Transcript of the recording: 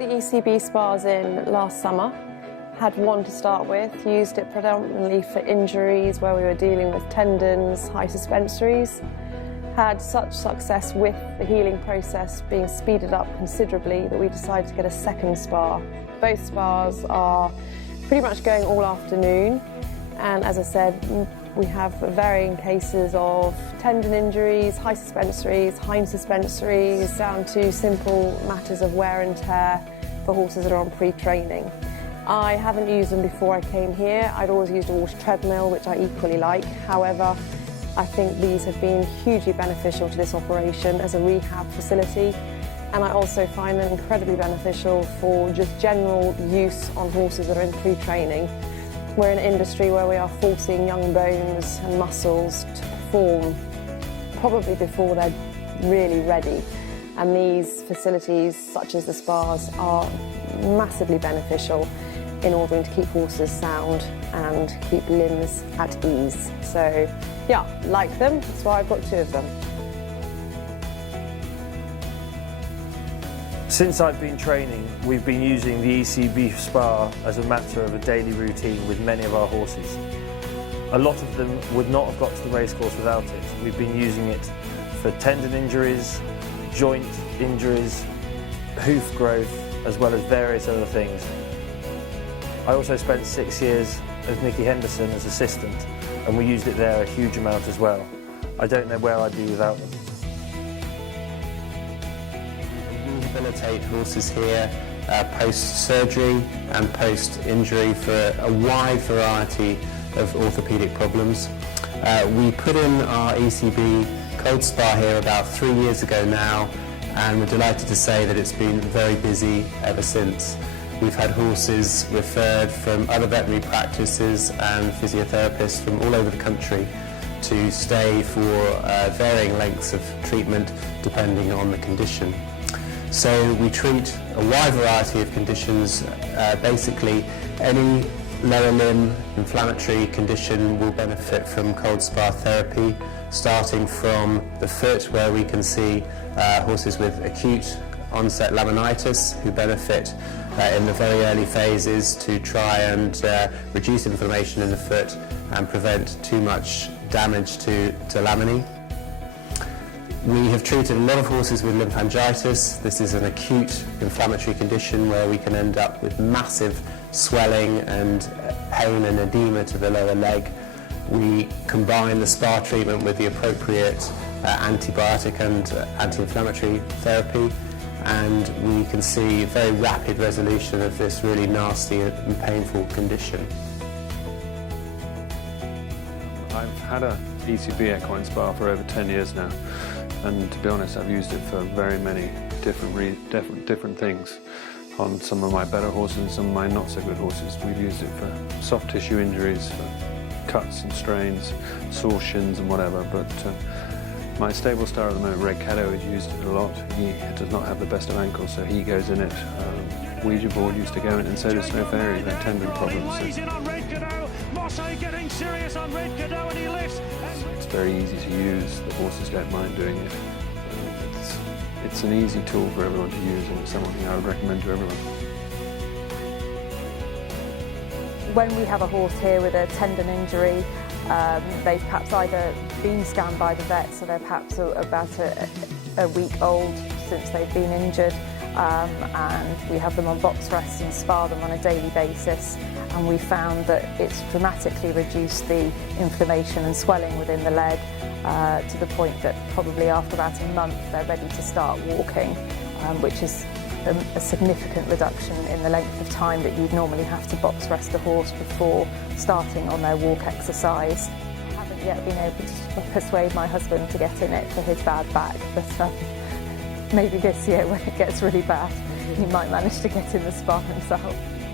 the ECB spas in last summer. Had one to start with, used it predominantly for injuries where we were dealing with tendons, high suspensories. Had such success with the healing process being speeded up considerably that we decided to get a second spa. Both spas are pretty much going all afternoon, and as I said, we have varying cases of tendon injuries, high suspensories, hind suspensories, down to simple matters of wear and tear for horses that are on pre-training. I haven't used them before I came here. I'd always used a water treadmill, which I equally like. However, I think these have been hugely beneficial to this operation as a rehab facility, and I also find them incredibly beneficial for just general use on horses that are in pre-training. We're in an industry where we are forcing young bones and muscles to perform probably before they're really ready, and these facilities, such as the spas, are massively beneficial in ordering to keep horses sound and keep limbs at ease. So yeah, like them, that's why I've got two of them. Since I've been training, we've been using the ECB spa as a matter of a daily routine with many of our horses. A lot of them would not have got to the racecourse without it. We've been using it for tendon injuries, joint injuries, hoof growth, as well as various other things. I also spent 6 years with Nicky Henderson as assistant, and we used it there a huge amount as well. I don't know where I'd be without them. We rehabilitate horses here post-surgery and post-injury for a wide variety of orthopaedic problems. We put in our ECB cold spa here about 3 years ago now, and we're delighted to say that it's been very busy ever since. We've had horses referred from other veterinary practices and physiotherapists from all over the country to stay for varying lengths of treatment depending on the condition. So we treat a wide variety of conditions. Basically, any lower limb inflammatory condition will benefit from cold spa therapy, starting from the foot, where we can see horses with acute onset laminitis who benefit in the very early phases to try and reduce inflammation in the foot and prevent too much damage to laminae. We have treated a lot of horses with lymphangitis. This is an acute inflammatory condition where we can end up with massive swelling and pain and edema to the lower leg. We combine the spa treatment with the appropriate antibiotic and anti-inflammatory therapy, and we can see very rapid resolution of this really nasty and painful condition. I've had a ECB equine spa for over 10 years now, and to be honest, I've used it for very many different things on some of my better horses and some of my not so good horses. We've used it for soft tissue injuries, for cuts and strains, sore shins and whatever, but my stable star at the moment, Red Caddo, has used it a lot. He does not have the best of ankles, so he goes in it. Ouija board used to go in, and so does Snow Fairy, with tendon problems. It's very easy to use. The horses don't mind doing it. It's an easy tool for everyone to use, and it's something I would recommend to everyone. When we have a horse here with a tendon injury, they've perhaps either been scanned by the vet, so they're perhaps about a week old since they've been injured, and we have them on box rests and spa them on a daily basis, and we found that it's dramatically reduced the inflammation and swelling within the leg to the point that probably after about a month they're ready to start walking, which is a significant reduction in the length of time that you'd normally have to box rest a horse before starting on their walk exercise. I haven't yet been able to persuade my husband to get in it for his bad back, but maybe this year when it gets really bad he might manage to get in the spa himself.